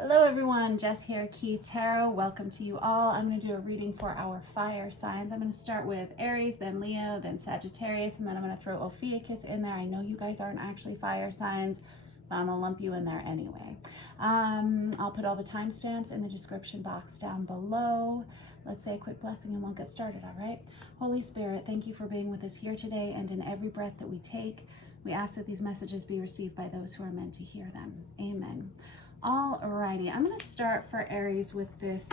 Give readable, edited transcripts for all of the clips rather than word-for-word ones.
Hello everyone, Jess here, Key Tarot. Welcome to you all. I'm going to do a reading for our fire signs. I'm going to start with Aries, then Leo, then Sagittarius, and then I'm going to throw Ophiuchus in there. I know you guys aren't actually fire signs, but I'm going to lump you in there anyway. I'll put all the timestamps in the description box down below. Let's say a quick blessing and we'll get started, all right? Holy Spirit, thank you for being with us here today and in every breath that we take. We ask that these messages be received by those who are meant to hear them. Amen. Alrighty, I'm going to start for Aries with this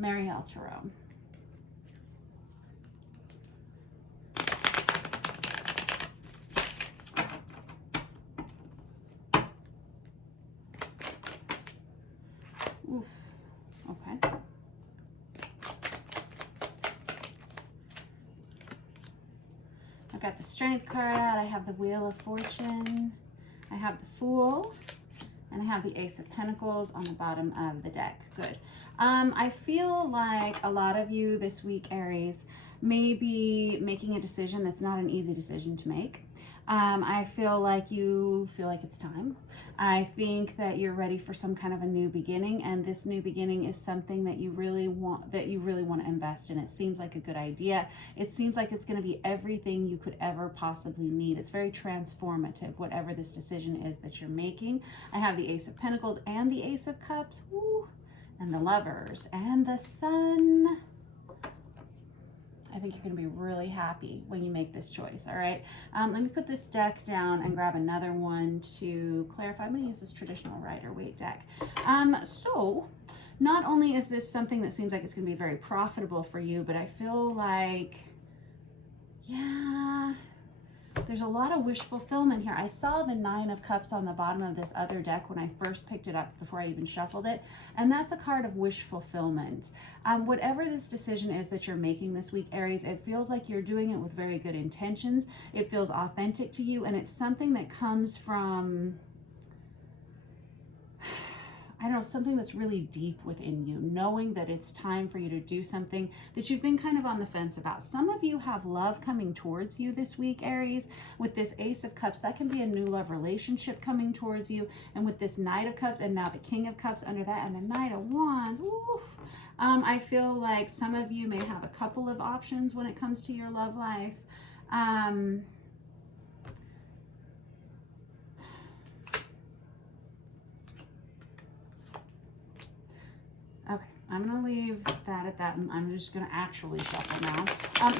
Marielle Tarot. Oof. Okay. I've got the Strength card out. I have the Wheel of Fortune. I have the Fool. And I have the Ace of Pentacles on the bottom of the deck. Good. I feel like a lot of you this week, Aries, may be making a decision that's not an easy decision to make. I feel like you feel like it's time. I think that you're ready for some kind of a new beginning, and this new beginning is something that you really want to invest in. It seems like a good idea. It seems like it's going to be everything you could ever possibly need. It's very transformative, whatever this decision is that you're making. I have the Ace of Pentacles and the Ace of Cups, woo, and the Lovers and the Sun. I think you're going to be really happy when you make this choice, all right? Let me put this deck down and grab another one to clarify. I'm going to use this traditional Rider-Waite deck. So not only is this something that seems like it's going to be very profitable for you, but I feel like, yeah, there's a lot of wish fulfillment here. I saw the Nine of Cups on the bottom of this other deck when I first picked it up before I even shuffled it. And that's a card of wish fulfillment. Whatever this decision is that you're making this week, Aries, it feels like you're doing it with very good intentions. It feels authentic to you. And it's something that comes from, I don't know, something that's really deep within you, knowing that it's time for you to do something that you've been kind of on the fence about. Some of you have love coming towards you this week, Aries. With this Ace of Cups, that can be a new love relationship coming towards you. And with this Knight of Cups and now the King of Cups under that and the Knight of Wands, woo, I feel like some of you may have a couple of options when it comes to your love life. Okay, I'm going to leave that at that, and I'm just going to actually shuffle now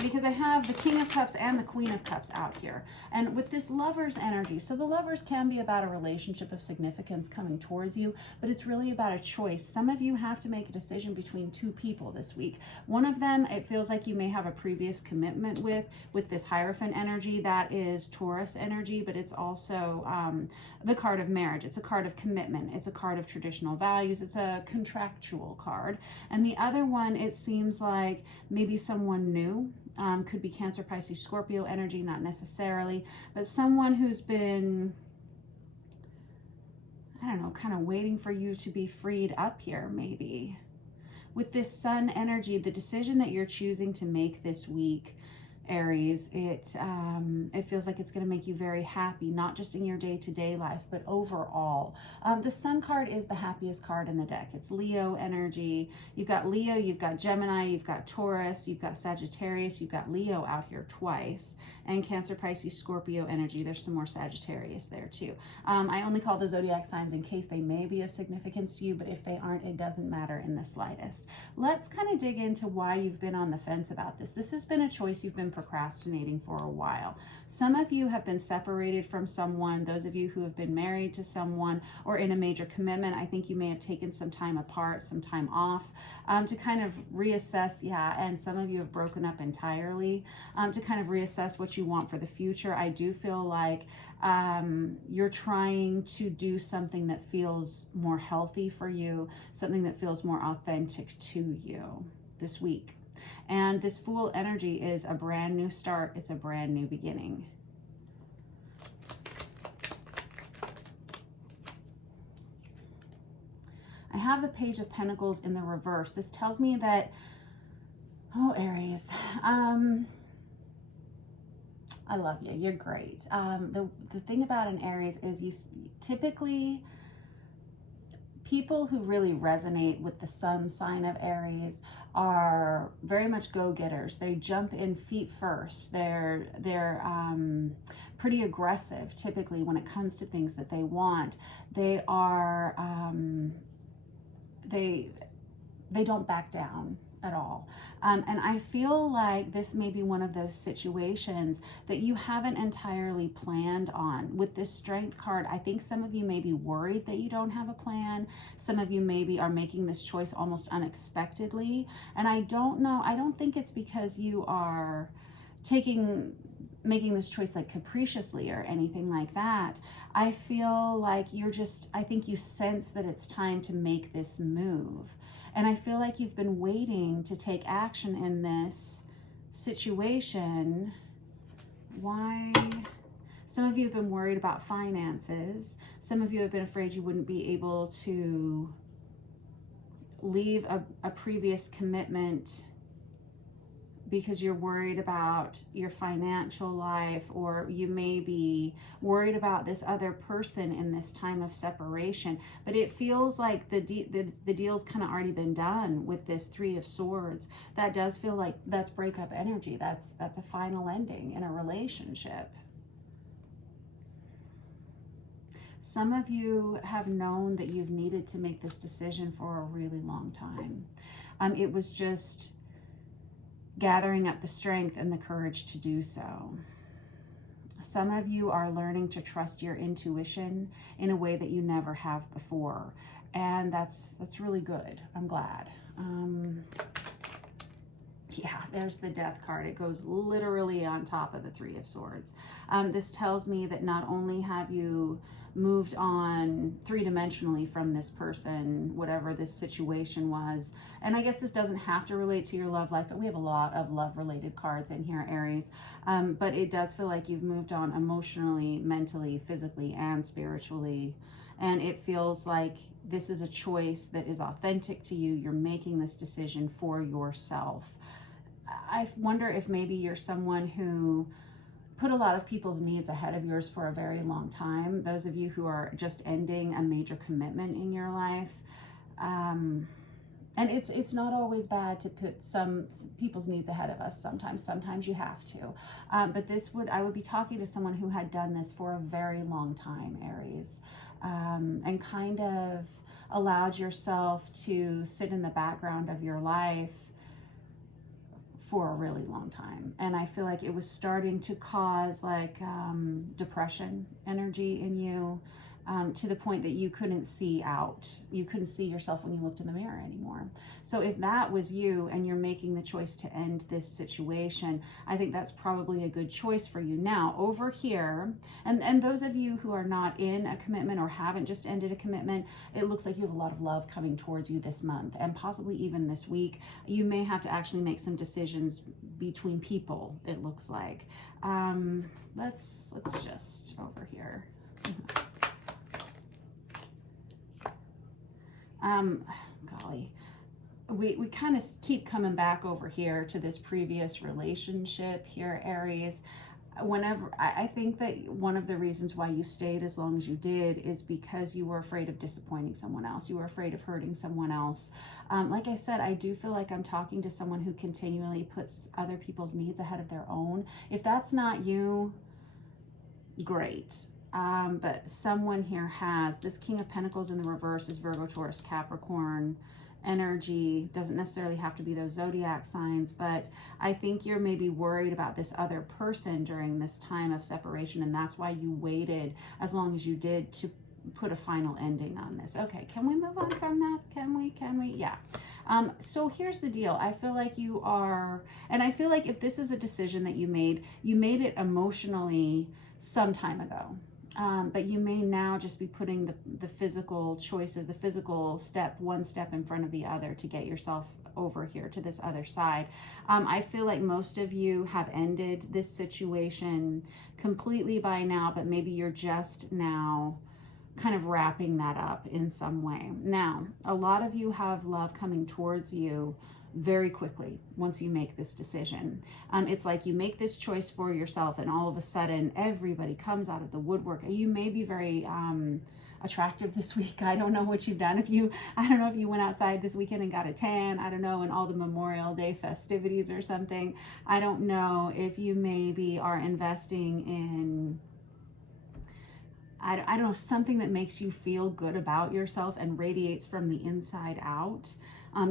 because I have the King of Cups and the Queen of Cups out here. And with this Lover's energy, so the Lovers can be about a relationship of significance coming towards you, but it's really about a choice. Some of you have to make a decision between two people this week. One of them, it feels like you may have a previous commitment with this Hierophant energy. That is Taurus energy, but it's also the card of marriage. It's a card of commitment. It's a card of traditional values. It's a contractual card. And the other one, it seems like maybe someone new, could be Cancer, Pisces, Scorpio energy, not necessarily, but someone who's been, I don't know, kind of waiting for you to be freed up here, maybe. With this Sun energy, the decision that you're choosing to make this week, Aries, it feels like it's going to make you very happy, not just in your day-to-day life, but overall. The Sun card is the happiest card in the deck. It's Leo energy. You've got Leo, you've got Gemini, you've got Taurus, you've got Sagittarius, you've got Leo out here twice, and Cancer, Pisces, Scorpio energy. There's some more Sagittarius there too. I only call the zodiac signs in case they may be of significance to you, but if they aren't, it doesn't matter in the slightest. Let's kind of dig into why you've been on the fence about this. This has been a choice you've been procrastinating for a while. Some of you have been separated from someone. Those of you who have been married to someone or in a major commitment, I think you may have taken some time apart, some time off to kind of reassess. Yeah, and some of you have broken up entirely to kind of reassess what you want for the future. I do feel like you're trying to do something that feels more healthy for you, something that feels more authentic to you this week. And this Fool energy is a brand new start. It's a brand new beginning. I have the Page of Pentacles in the reverse. This tells me that, oh, Aries, I love you. You're great. The thing about an Aries is you typically people who really resonate with the sun sign of Aries are very much go-getters. They jump in feet first. They're pretty aggressive typically when it comes to things that they want. They are they don't back down at all. And I feel like this may be one of those situations that you haven't entirely planned on. With this Strength card, I think some of you may be worried that you don't have a plan. Some of you maybe are making this choice almost unexpectedly. And I don't know, I don't think it's because you are making this choice like capriciously or anything like that. I feel like I think you sense that it's time to make this move. And I feel like you've been waiting to take action in this situation. Why? Some of you have been worried about finances. Some of you have been afraid you wouldn't be able to leave a previous commitment because you're worried about your financial life, or you may be worried about this other person in this time of separation. But it feels like the deal's kind of already been done with this Three of Swords. That does feel like that's breakup energy. That's a final ending in a relationship. Some of you have known that you've needed to make this decision for a really long time. It was just gathering up the strength and the courage to do so. Some of you are learning to trust your intuition in a way that you never have before. And that's really good. I'm glad. Yeah, there's the Death card. It goes literally on top of the Three of Swords. This tells me that not only have you moved on three-dimensionally from this person, whatever this situation was, and I guess this doesn't have to relate to your love life, but we have a lot of love-related cards in here, Aries. But it does feel like you've moved on emotionally, mentally, physically, and spiritually. And it feels like this is a choice that is authentic to you. You're making this decision for yourself. I wonder if maybe you're someone who put a lot of people's needs ahead of yours for a very long time. Those of you who are just ending a major commitment in your life. And it's not always bad to put some people's needs ahead of us sometimes. Sometimes you have to. But I would be talking to someone who had done this for a very long time, Aries. And kind of allowed yourself to sit in the background of your life for a really long time. And I feel like it was starting to cause like depression energy in you, to the point that you couldn't see out. You couldn't see yourself when you looked in the mirror anymore. So if that was you and you're making the choice to end this situation, I think that's probably a good choice for you. Now, over here, and those of you who are not in a commitment or haven't just ended a commitment, it looks like you have a lot of love coming towards you this month and possibly even this week. You may have to actually make some decisions between people, it looks like. Let's just over here. Golly, we kind of keep coming back over here to this previous relationship here, Aries. Whenever I think that one of the reasons why you stayed as long as you did is because you were afraid of disappointing someone else. You were afraid of hurting someone else. Like I said, I do feel like I'm talking to someone who continually puts other people's needs ahead of their own. If that's not you, great. But someone here has this King of Pentacles in the reverse is Virgo, Taurus, Capricorn energy. Doesn't necessarily have to be those zodiac signs, but I think you're maybe worried about this other person during this time of separation, and that's why you waited as long as you did to put a final ending on this. Okay, can we move on from that? Can we? Yeah. So here's the deal. I feel like you are, and I feel like if this is a decision that you made it emotionally some time ago. But you may now just be putting the physical choices, the physical step, one step in front of the other to get yourself over here to this other side. I feel like most of you have ended this situation completely by now, but maybe you're just now kind of wrapping that up in some way. Now, a lot of you have love coming towards you very quickly once you make this decision. It's like you make this choice for yourself and all of a sudden everybody comes out of the woodwork. You may be very attractive this week. I don't know what you've done. I don't know if you went outside this weekend and got a tan. I don't know, in all the Memorial Day festivities or something. I don't know if you maybe are investing in, I don't know, something that makes you feel good about yourself and radiates from the inside out.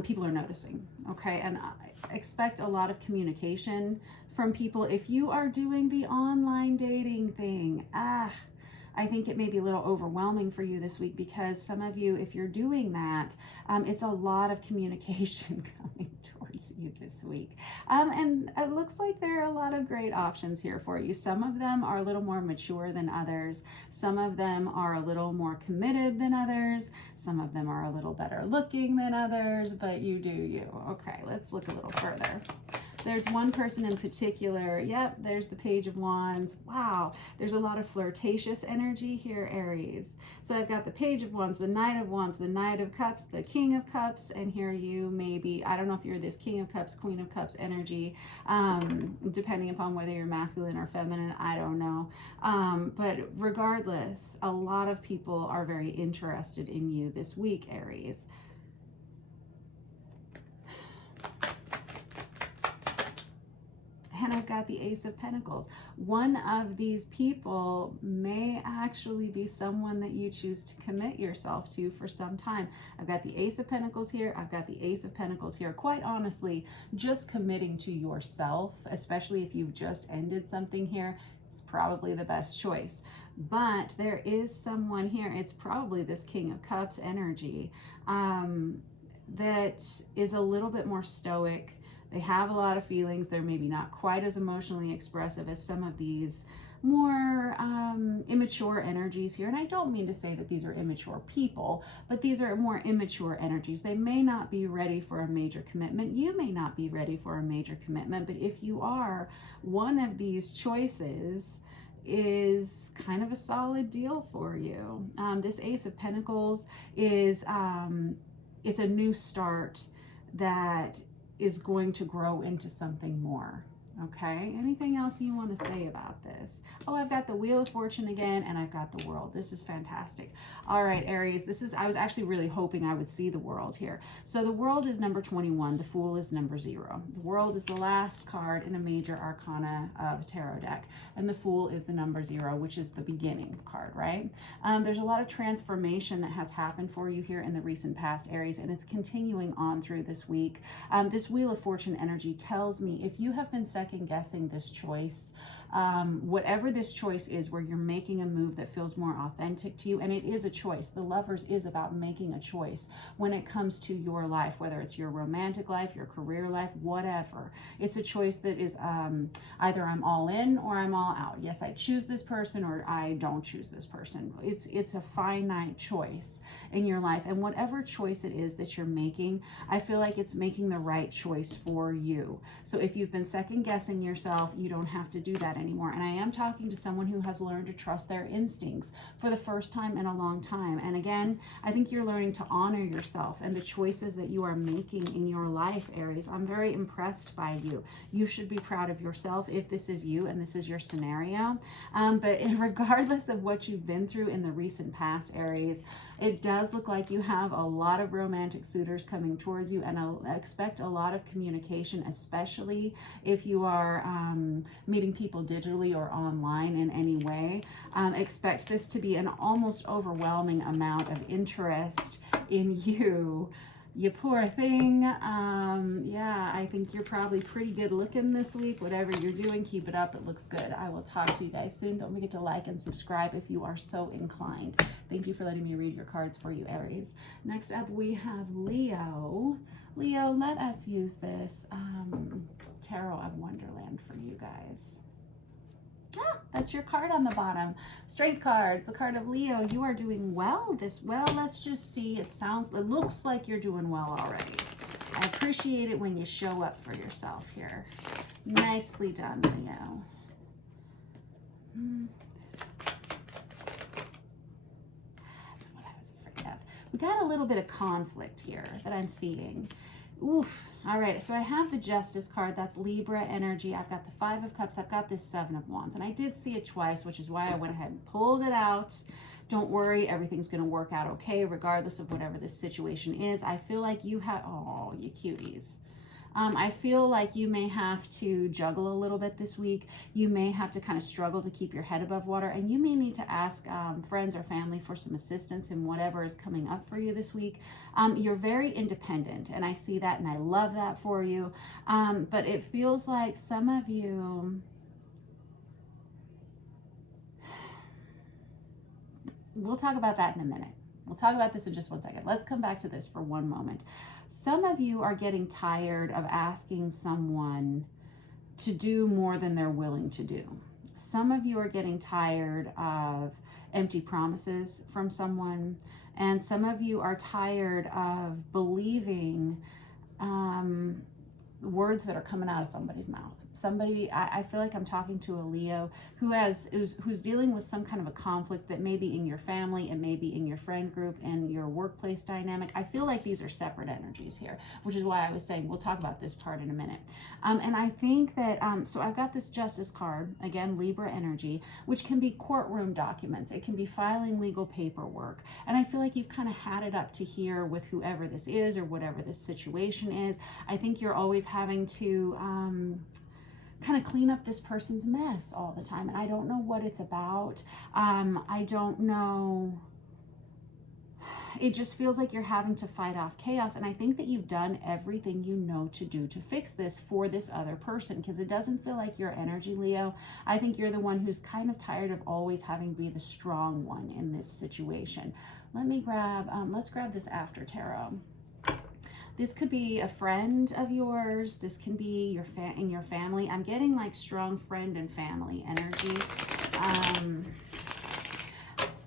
People are noticing, okay? And I expect a lot of communication from people. If you are doing the online dating thing, I think it may be a little overwhelming for you this week, because some of you, if you're doing that, it's a lot of communication coming towards you this week. And it looks like there are a lot of great options here for you. Some of them are a little more mature than others. Some of them are a little more committed than others. Some of them are a little better looking than others, but you do you. Okay, let's look a little further. There's one person in particular. Yep, there's the Page of Wands. Wow, there's a lot of flirtatious energy here, Aries. So I've got the Page of Wands, the Knight of Wands, the Knight of Cups, the King of Cups, and here you maybe, I don't know if you're this King of Cups, Queen of Cups energy, depending upon whether you're masculine or feminine, I don't know. But regardless, a lot of people are very interested in you this week, Aries. And I've got the Ace of Pentacles. One of these people may actually be someone that you choose to commit yourself to for some time. I've got the Ace of Pentacles here. I've got the Ace of Pentacles here. Quite honestly, just committing to yourself, especially if you've just ended something here, is probably the best choice. But there is someone here, it's probably this King of Cups energy, that is a little bit more stoic. They have a lot of feelings. They're maybe not quite as emotionally expressive as some of these more immature energies here. And I don't mean to say that these are immature people, but these are more immature energies. They may not be ready for a major commitment. You may not be ready for a major commitment, but if you are, one of these choices is kind of a solid deal for you. This Ace of Pentacles is, it's a new start that is going to grow into something more. Okay, anything else you want to say about this? Oh, I've got the Wheel of Fortune again, and I've got the World. This is fantastic. All right, Aries, I was actually really hoping I would see the World here. So the World is number 21. The Fool is number 0. The World is the last card in a major arcana of tarot deck, and the Fool is the number 0, which is the beginning card, right? There's a lot of transformation that has happened for you here in the recent past, Aries, and it's continuing on through this week. This Wheel of Fortune energy tells me if you have been second guessing this choice, whatever this choice is, where you're making a move that feels more authentic to you, and it is a choice. The Lovers is about making a choice when it comes to your life, whether it's your romantic life, your career life, whatever. It's a choice that is either I'm all in or I'm all out. Yes, I choose this person or I don't choose this person. It's a finite choice in your life, and whatever choice it is that you're making, I feel like it's making the right choice for you. So if you've been second guessing yourself, you don't have to do that anymore. And I am talking to someone who has learned to trust their instincts for the first time in a long time. And again, I think you're learning to honor yourself and the choices that you are making in your life, Aries. I'm very impressed by you. You should be proud of yourself if this is you and this is your scenario. But regardless of what you've been through in the recent past, Aries, it does look like you have a lot of romantic suitors coming towards you, and I expect a lot of communication, especially if you are meeting people digitally or online in any way. Expect this to be an almost overwhelming amount of interest in you. You poor thing. Yeah, I think you're probably pretty good looking this week. Whatever you're doing, keep it up. It looks good. I will talk to you guys soon. Don't forget to like and subscribe if you are so inclined. Thank you for letting me read your cards for you, Aries. Next up, we have Leo. Leo, let us use this Tarot of Wonderland for you guys. That's your card on the bottom. Strength cards, the card of Leo. You are doing well let's just see. It looks like you're doing well already. I appreciate it when you show up for yourself here. Nicely done, Leo. That's what I was afraid of. We got a little bit of conflict here that I'm seeing. Oof. All right, so I have the Justice card. That's Libra energy. I've got the 5 of Cups. I've got this 7 of Wands. And I did see it twice, which is why I went ahead and pulled it out Don't worry, everything's going to work out okay, regardless of whatever this situation is. I feel like you have, oh, you cuties. I feel like you may have to juggle a little bit this week. You may have to kind of struggle to keep your head above water, and you may need to ask friends or family for some assistance in whatever is coming up for you this week. You're very independent, and I see that, and I love that for you. But it feels like some of you, we'll talk about that in a minute. We'll talk about this in just one second. Let's come back to this for one moment. Some of you are getting tired of asking someone to do more than they're willing to do. Some of you are getting tired of empty promises from someone, and some of you are tired of believing words that are coming out of somebody's mouth. Somebody, I feel like I'm talking to a Leo who's dealing with some kind of a conflict that may be in your family, and maybe in your friend group and your workplace dynamic. I feel like these are separate energies here, which is why I was saying we'll talk about this part in a minute. And I think that, so I've got this Justice card, again, Libra energy, which can be courtroom documents. It can be filing legal paperwork. And I feel like you've kind of had it up to here with whoever this is or whatever this situation is. I think you're always having to kind of clean up this person's mess all the time, and I don't know what it's about. I don't know. It just feels like you're having to fight off chaos, and I think that you've done everything you know to do to fix this for this other person, because it doesn't feel like your energy, Leo. I think you're the one who's kind of tired of always having to be the strong one in this situation. Let's grab this after tarot. This could be a friend of yours. This can be in your family. I'm getting like strong friend and family energy.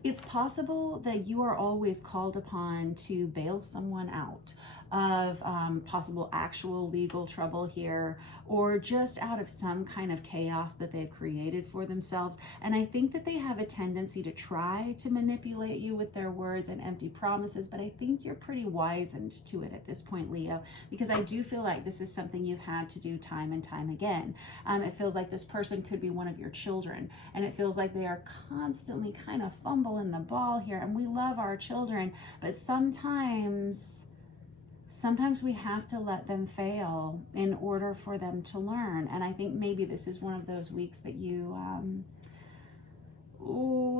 It's possible that you are always called upon to bail someone out of possible actual legal trouble here, or just out of some kind of chaos that they've created for themselves. And I think that they have a tendency to try to manipulate you with their words and empty promises, but I think you're pretty wizened to it at this point, Leo, because I do feel like this is something you've had to do time and time again. It feels like this person could be one of your children, and it feels like they are constantly kind of fumbling the ball here, and we love our children, but sometimes we have to let them fail in order for them to learn. And I think maybe this is one of those weeks that you,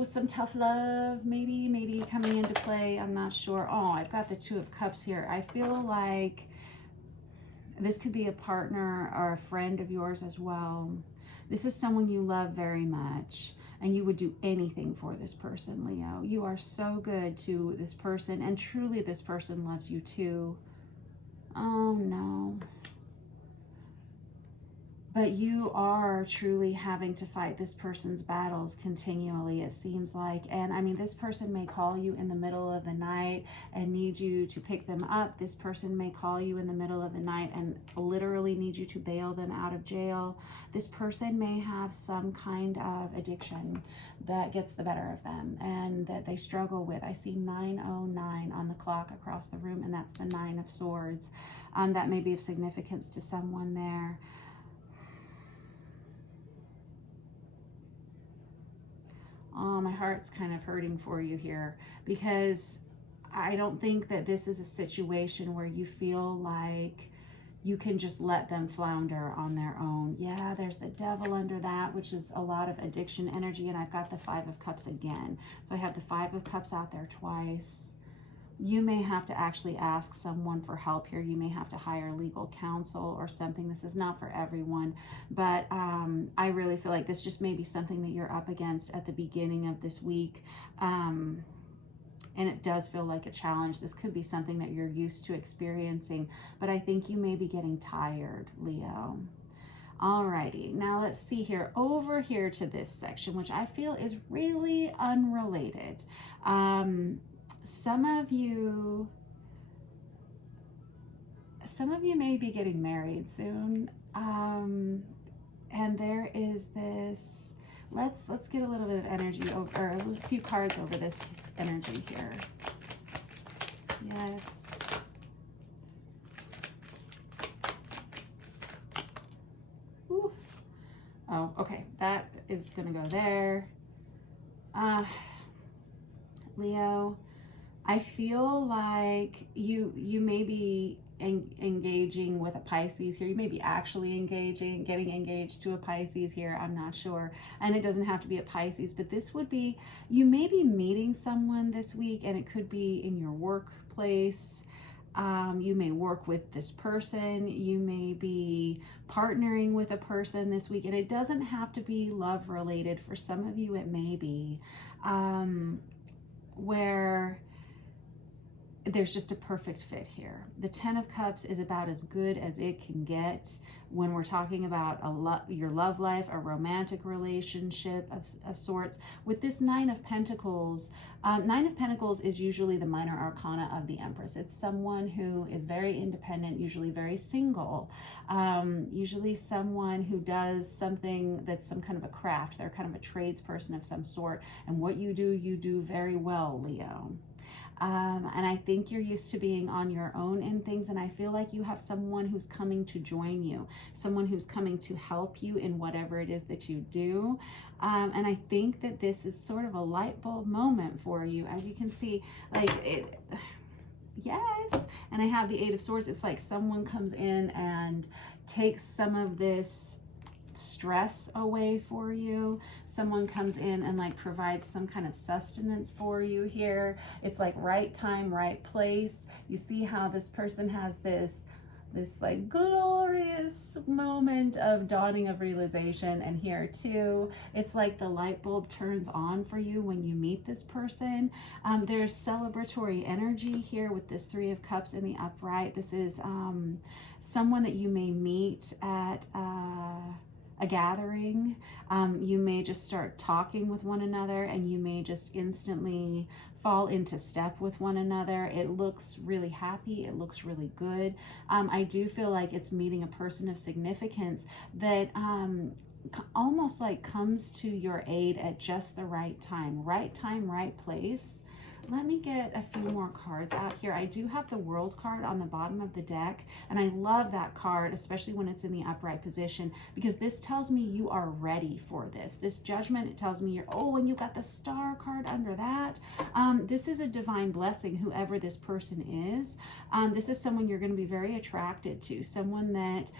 some tough love maybe coming into play. I'm not sure. Oh, I've got the Two of Cups here. I feel like this could be a partner or a friend of yours as well. This is someone you love very much, and you would do anything for this person, Leo. You are so good to this person, and truly this person loves you too. Oh no. But you are truly having to fight this person's battles continually, it seems like. And I mean, this person may call you in the middle of the night and need you to pick them up. This person may call you in the middle of the night and literally need you to bail them out of jail. This person may have some kind of addiction that gets the better of them and that they struggle with. I see 909 on the clock across the room, and that's the Nine of Swords. That may be of significance to someone there. Oh, my heart's kind of hurting for you here, because I don't think that this is a situation where you feel like you can just let them flounder on their own. Yeah, there's the Devil under that, which is a lot of addiction energy, and I've got the Five of Cups again. So I have the Five of Cups out there twice. You may have to actually ask someone for help here. You may have to hire legal counsel or something. This is not for everyone, but I really feel like this just may be something that you're up against at the beginning of this week. And it does feel like a challenge. This could be something that you're used to experiencing, but I think you may be getting tired, Leo. Alrighty, now let's see here, over here to this section, which I feel is really unrelated. Some of you may be getting married soon, and there is this. Let's get a little bit of energy over, or a few cards over this energy here. Yes. Ooh. Oh, okay. That is gonna go there. Leo, I feel like you may be engaging with a Pisces here. You may be actually getting engaged to a Pisces here. I'm not sure. And it doesn't have to be a Pisces, but this would be, you may be meeting someone this week, and it could be in your workplace. You may work with this person. You may be partnering with a person this week, and it doesn't have to be love related. For some of you, it may be where there's just a perfect fit here. The Ten of Cups is about as good as it can get when we're talking about your love life, a romantic relationship of sorts. With this Nine of Pentacles is usually the minor arcana of the Empress. It's someone who is very independent, usually very single, usually someone who does something that's some kind of a craft. They're kind of a tradesperson of some sort, and what you do very well, Leo. And I think you're used to being on your own in things, and I feel like you have someone who's coming to join you, someone who's coming to help you in whatever it is that you do. And I think that this is sort of a light bulb moment for you. As you can see, like it, yes, and I have the Eight of Swords. It's like someone comes in and takes some of this stress away for you. Someone comes in and like provides some kind of sustenance for you here. It's like right time, right place. You see how this person has this like glorious moment of dawning of realization, and here too it's like the light bulb turns on for you when you meet this person. There's celebratory energy here with this Three of Cups in the upright. This is someone that you may meet at a gathering. You may just start talking with one another, and you may just instantly fall into step with one another. It looks really happy. It looks really good. I do feel like it's meeting a person of significance that almost like comes to your aid at just the right time, right place. Let me get a few more cards out here. I do have the World card on the bottom of the deck, and I love that card, especially when it's in the upright position, because this tells me you are ready for this. This Judgment, it tells me and you got the Star card under that. This is a divine blessing, whoever this person is. This is someone you're going to be very attracted to, someone that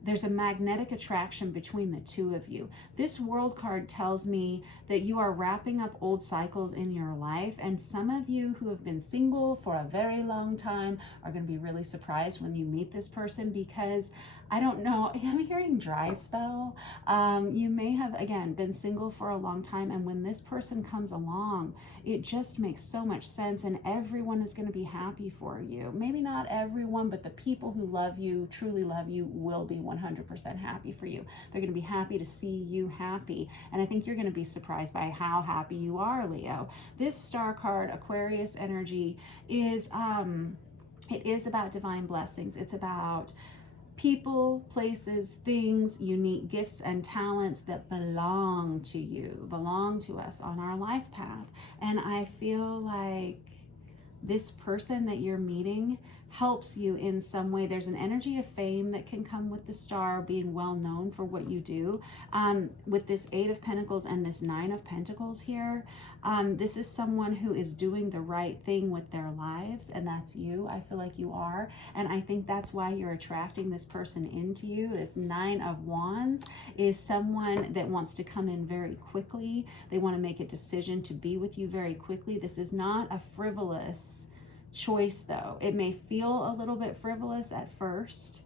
there's a magnetic attraction between the two of you. This World card tells me that you are wrapping up old cycles in your life, and some of you who have been single for a very long time are going to be really surprised when you meet this person, because I don't know, I'm hearing dry spell. You may have, again, been single for a long time, and when this person comes along, it just makes so much sense, and everyone is going to be happy for you. Maybe not everyone, but the people who love you, truly love you, will be 100% happy for you. They're going to be happy to see you happy, and I think you're going to be surprised by how happy you are, Leo. This Star card, Aquarius energy, is it is about divine blessings. It's about people, places, things, unique gifts and talents that belong to you, belong to us on our life path. And I feel like this person that you're meeting helps you in some way. There's an energy of fame that can come with the Star, being well known for what you do. With this Eight of Pentacles and this Nine of Pentacles here, this is someone who is doing the right thing with their lives, and that's you. I feel like you are, and I think that's why you're attracting this person into you. This Nine of Wands is someone that wants to come in very quickly. They want to make a decision to be with you very quickly. This is not a frivolous choice, though. It may feel a little bit frivolous at first,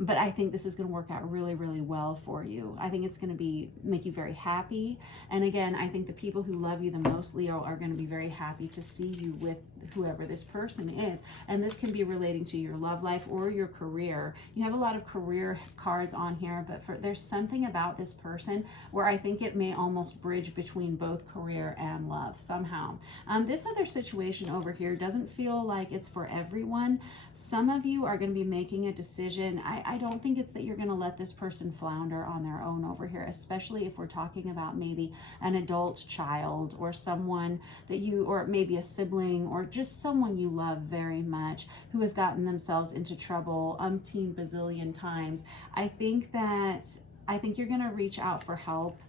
but I think this is going to work out really, really well for you. I think it's going to make you very happy. And again, I think the people who love you the most, Leo, are going to be very happy to see you with whoever this person is. And this can be relating to your love life or your career. You have a lot of career cards on here, but there's something about this person where I think it may almost bridge between both career and love somehow. This other situation over here doesn't feel like it's for everyone. Some of you are going to be making a decision. I don't think it's that you're going to let this person flounder on their own over here, especially if we're talking about maybe an adult child or someone that or maybe a sibling or just someone you love very much who has gotten themselves into trouble umpteen bazillion times. I think that I think you're going to reach out for help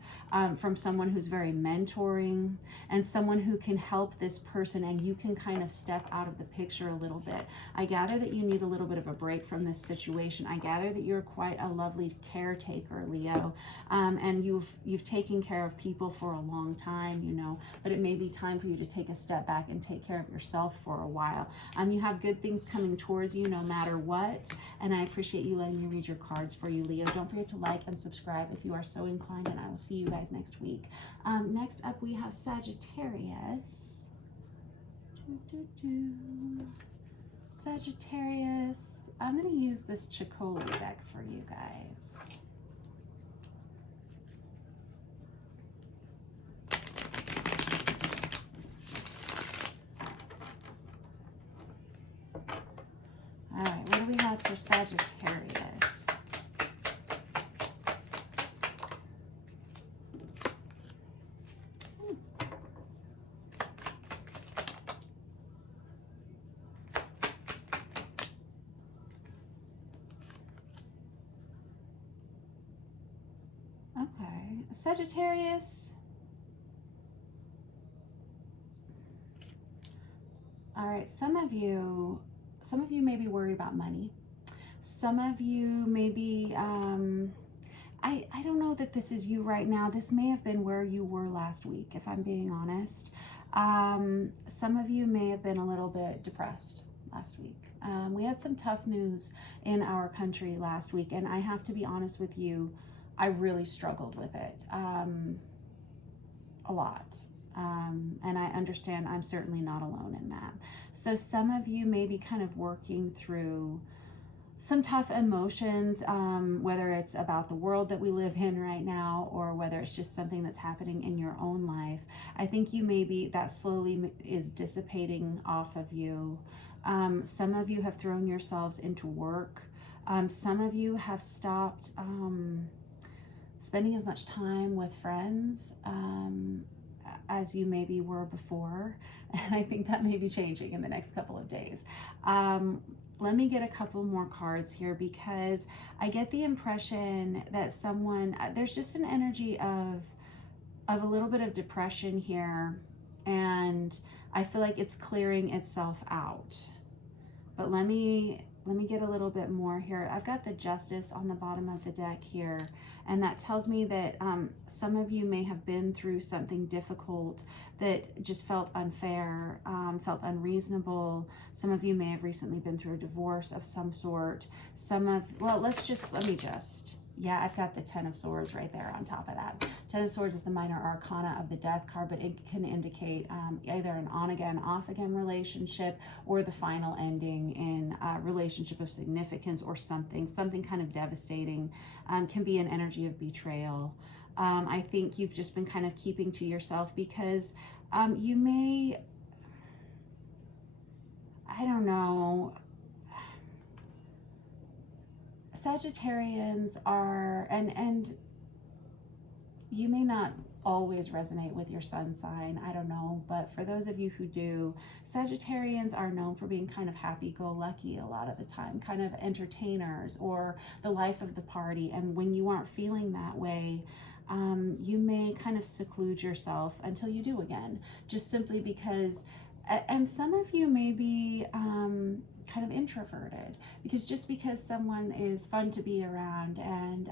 from someone who's very mentoring and someone who can help this person, and you can kind of step out of the picture a little bit. I gather that you need a little bit of a break from this situation. I gather that you're quite a lovely caretaker, Leo, and you've taken care of people for a long time, you know, but it may be time for you to take a step back and take care of yourself for a while. You have good things coming towards you no matter what, and I appreciate you letting me read your cards for you, Leo. Don't forget to like and subscribe if you are so inclined, and I will see you guys next week. Next up, we have Sagittarius. Sagittarius. I'm going to use this Chicoli deck for you guys. All right, what do we have for Sagittarius? Okay, Sagittarius. All right, some of you may be worried about money. Some of you may be, I don't know that this is you right now. This may have been where you were last week, if I'm being honest. Some of you may have been a little bit depressed last week. We had some tough news in our country last week, and I have to be honest with you, I really struggled with it a lot. And I understand I'm certainly not alone in that. So some of you may be kind of working through some tough emotions, whether it's about the world that we live in right now, or whether it's just something that's happening in your own life. I think you maybe that slowly is dissipating off of you. Some of you have thrown yourselves into work. Some of you have stopped spending as much time with friends as you maybe were before. And I think that may be changing in the next couple of days. Let me get a couple more cards here, because I get the impression that there's just an energy of a little bit of depression here, and I feel like it's clearing itself out. But let me get a little bit more here. I've got the Justice on the bottom of the deck here, and that tells me that some of you may have been through something difficult that just felt unfair, felt unreasonable. Some of you may have recently been through a divorce of some sort. Yeah, I've got the Ten of Swords right there on top of that. Ten of Swords is the minor arcana of the Death card, but it can indicate either an on-again, off-again relationship, or the final ending in a relationship of significance, or something kind of devastating. Can be an energy of betrayal. I think you've just been kind of keeping to yourself because you may, I don't know, Sagittarians are, and you may not always resonate with your sun sign, I don't know, but for those of you who do, Sagittarians are known for being kind of happy-go-lucky a lot of the time, kind of entertainers, or the life of the party. And when you aren't feeling that way, you may kind of seclude yourself until you do again, just simply because, and some of you may be kind of introverted, because just because someone is fun to be around and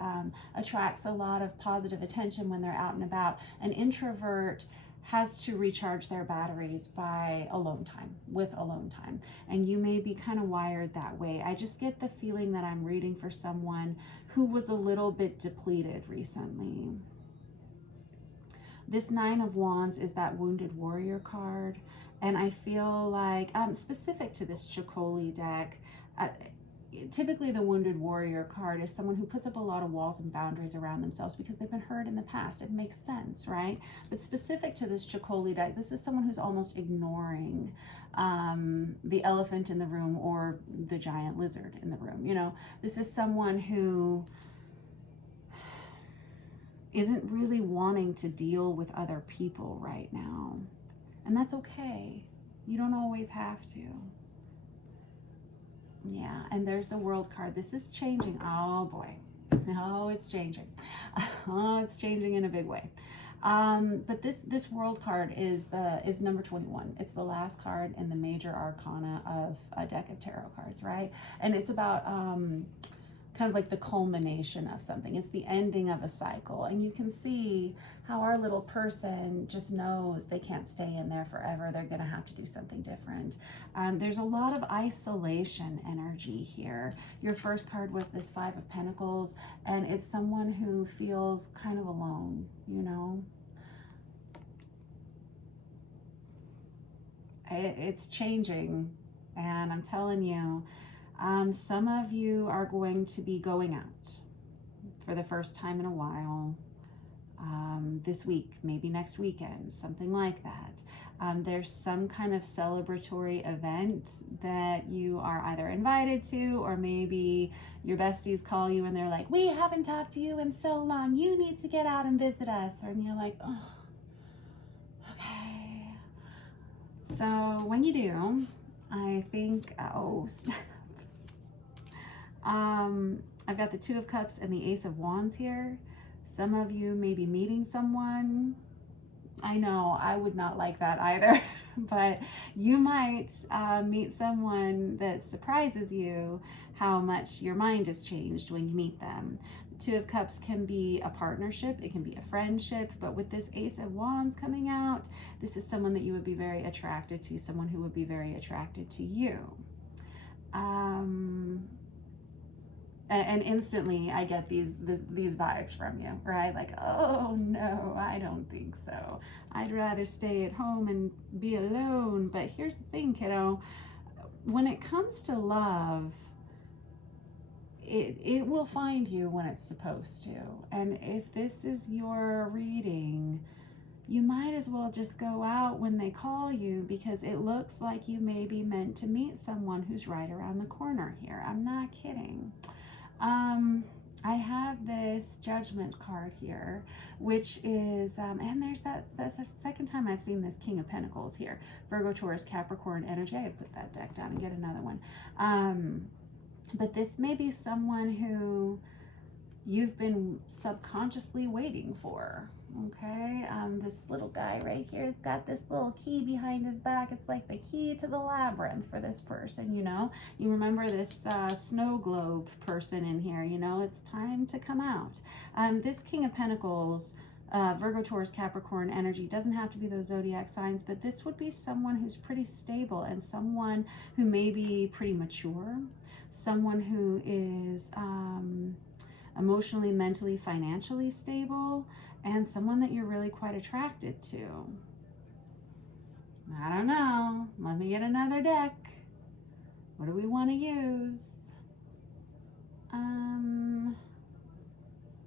attracts a lot of positive attention when they're out and about, an introvert has to recharge their batteries by alone time, and you may be kind of wired that way. I just get the feeling that I'm reading for someone who was a little bit depleted recently. This Nine of Wands is that Wounded Warrior card, and I feel like, specific to this Chicoli deck, typically the Wounded Warrior card is someone who puts up a lot of walls and boundaries around themselves because they've been hurt in the past. It makes sense, right? But specific to this Chicoli deck, this is someone who's almost ignoring the elephant in the room or the giant lizard in the room. You know, this is someone who isn't really wanting to deal with other people right now. And that's okay. You don't always have to. Yeah, and there's the World card. This is changing. Oh boy. Oh, it's changing. Oh, it's changing in a big way. But this World card is number 21. It's the last card in the major arcana of a deck of tarot cards, right? And it's about kind of like the culmination of something. It's the ending of a cycle. And you can see how our little person just knows they can't stay in there forever. They're going to have to do something different. There's a lot of isolation energy here. Your first card was this Five of Pentacles, and it's someone who feels kind of alone, you know? It's changing, and I'm telling you, some of you are going to be going out for the first time in a while, this week, maybe next weekend, something like that. There's some kind of celebratory event that you are either invited to, or maybe your besties call you and they're like, we haven't talked to you in so long, you need to get out and visit us. And you're like, oh, okay. So when you do, I think, oh, snap. I've got the Two of Cups and the Ace of Wands here. Some of you may be meeting someone. I know, I would not like that either, but you might meet someone that surprises you how much your mind has changed when you meet them. Two of Cups can be a partnership, it can be a friendship, but with this Ace of Wands coming out, this is someone that you would be very attracted to, someone who would be very attracted to you. And instantly I get these vibes from you, right? Like, oh no, I don't think so. I'd rather stay at home and be alone. But here's the thing, kiddo. When it comes to love, it will find you when it's supposed to. And if this is your reading, you might as well just go out when they call you, because it looks like you may be meant to meet someone who's right around the corner here. I'm not kidding. I have this Judgment card here, which is, and that's the second time I've seen this King of Pentacles here. Virgo, Taurus, Capricorn energy. I put that deck down and get another one. But this may be someone who you've been subconsciously waiting for. Okay, this little guy right here has got this little key behind his back. It's like the key to the labyrinth for this person, you know. You remember this snow globe person in here, you know, it's time to come out. This King of Pentacles, Virgo, Taurus, Capricorn energy, doesn't have to be those zodiac signs, but this would be someone who's pretty stable and someone who may be pretty mature, someone who is emotionally, mentally, financially stable, and someone that you're really quite attracted to. I don't know. Let me get another deck. What do we want to use? I'm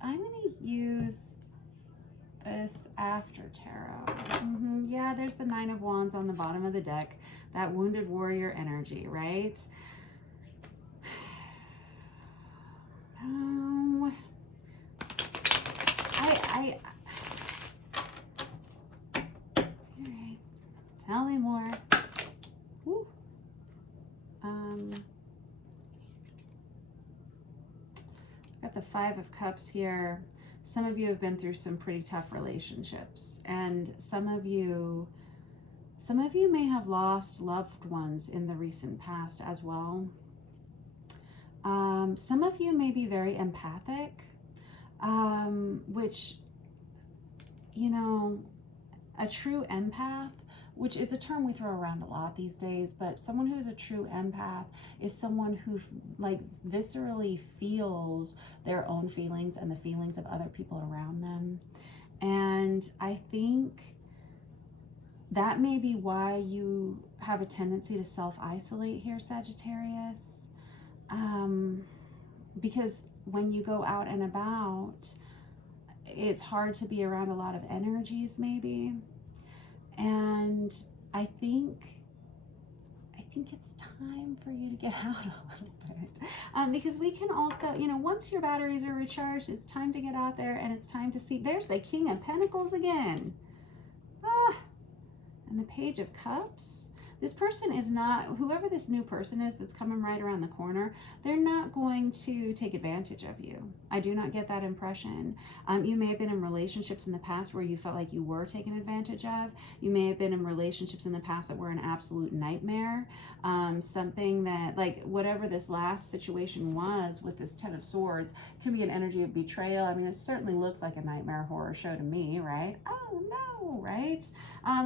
going to use this After Tarot. Yeah, there's the Nine of Wands on the bottom of the deck. That Wounded Warrior energy, right? All right, tell me more. Woo. Got the Five of Cups here. Some of you have been through some pretty tough relationships, and some of you may have lost loved ones in the recent past as well. Some of you may be very empathic, which, you know, a true empath, which is a term we throw around a lot these days, but someone who's a true empath is someone who like viscerally feels their own feelings and the feelings of other people around them. And I think that may be why you have a tendency to self-isolate here, Sagittarius. Because when you go out and about, it's hard to be around a lot of energies maybe. And I think it's time for you to get out a little bit. Because we can also, you know, once your batteries are recharged, it's time to get out there and it's time to see. There's the King of Pentacles again. And the Page of Cups. This person is not, whoever this new person is that's coming right around the corner, they're not going to take advantage of you. I do not get that impression. You may have been in relationships in the past where you felt like you were taken advantage of. You may have been in relationships in the past that were an absolute nightmare. Something that, like, whatever this last situation was with this Ten of Swords, can be an energy of betrayal. I mean, it certainly looks like a nightmare horror show to me, right? Oh no, right?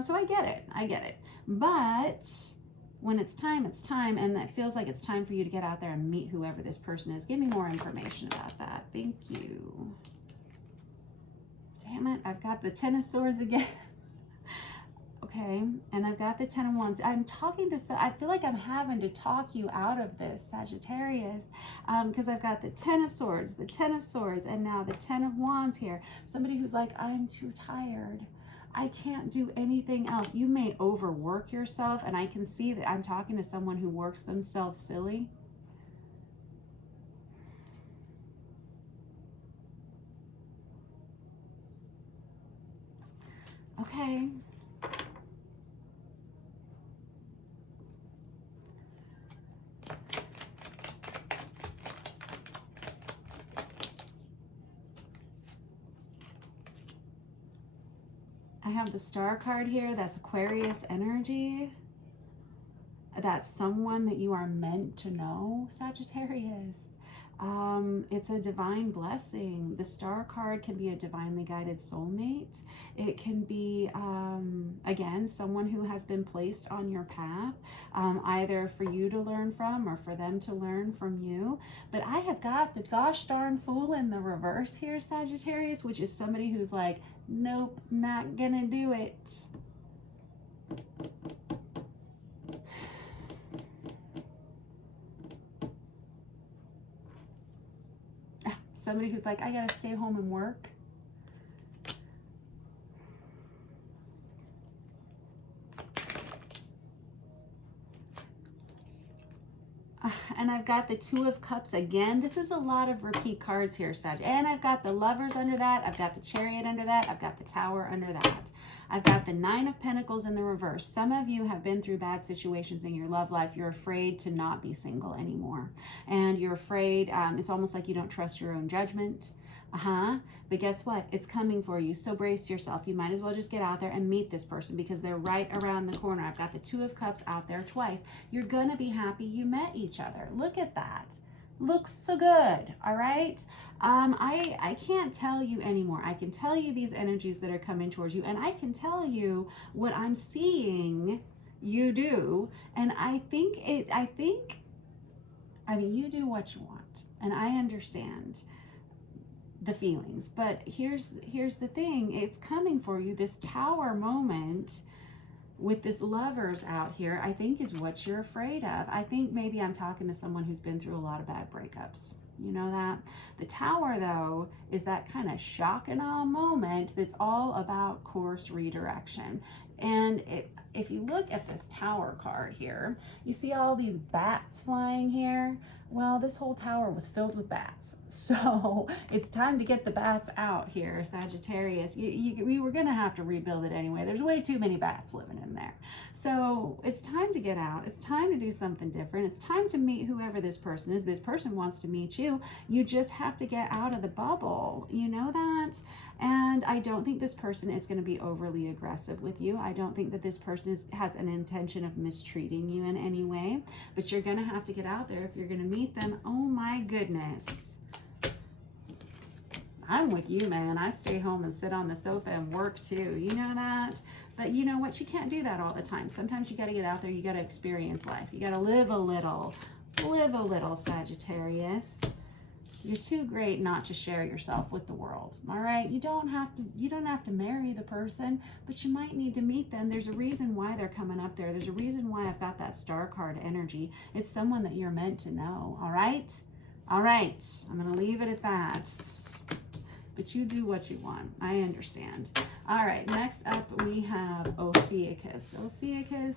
So I get it. But when it's time, and it feels like it's time for you to get out there and meet whoever this person is. Give me more information about that. Thank you. Damn it, I've got the Ten of Swords again. Okay, and I've got the Ten of Wands. I feel like I'm having to talk you out of this, Sagittarius, because I've got the Ten of Swords, and now the Ten of Wands here. Somebody who's like, I'm too tired. I can't do anything else. You may overwork yourself, and I can see that I'm talking to someone who works themselves silly. Okay. I have the Star card here. That's Aquarius energy. That's someone that you are meant to know, Sagittarius. It's a divine blessing. The Star card can be a divinely guided soulmate. It can be, again, someone who has been placed on your path, either for you to learn from or for them to learn from you. But I have got the gosh darn Fool in the reverse here, Sagittarius, which is somebody who's like, nope, not gonna do it. Somebody who's like, I gotta stay home and work. And I've got the Two of Cups again. This is a lot of repeat cards here, Sag. And I've got the Lovers under that. I've got the Chariot under that. I've got the Tower under that. I've got the Nine of Pentacles in the reverse. Some of you have been through bad situations in your love life. You're afraid to not be single anymore. And you're afraid, it's almost like you don't trust your own judgment. But guess what? It's coming for you. So brace yourself. You might as well just get out there and meet this person because they're right around the corner. I've got the Two of Cups out there twice. You're going to be happy you met each other. Look at that. Looks so good. All right. I can't tell you anymore. I can tell you these energies that are coming towards you, and I can tell you what I'm seeing you do. And I mean, you do what you want, and I understand the feelings, but here's the thing. It's coming for you. This Tower moment with this Lovers out here, I think, is what you're afraid of. I think maybe I'm talking to someone who's been through a lot of bad breakups. You know that? The Tower, though, is that kind of shock and awe moment that's all about course redirection. And if you look at this Tower card here, you see all these bats flying here. Well, this whole tower was filled with bats. So it's time to get the bats out here, Sagittarius. We were going to have to rebuild it anyway. There's way too many bats living in there. So it's time to get out. It's time to do something different. It's time to meet whoever this person is. This person wants to meet you. You just have to get out of the bubble. You know that? And I don't think this person is going to be overly aggressive with you. I don't think that this person has an intention of mistreating you in any way. But you're going to have to get out there if you're going to meet them. Oh my goodness. I'm with you, man. I stay home and sit on the sofa and work too. You know that? But you know what? You can't do that all the time. Sometimes you got to get out there. You got to experience life. You got to live a little. Live a little, Sagittarius. You're too great not to share yourself with the world. All right? You don't have to marry the person, but you might need to meet them. There's a reason why they're coming up there. There's a reason why I've got that Star card energy. It's someone that you're meant to know. All right? All right. I'm going to leave it at that. But you do what you want. I understand. All right. Next up, we have Ophiuchus. Ophiuchus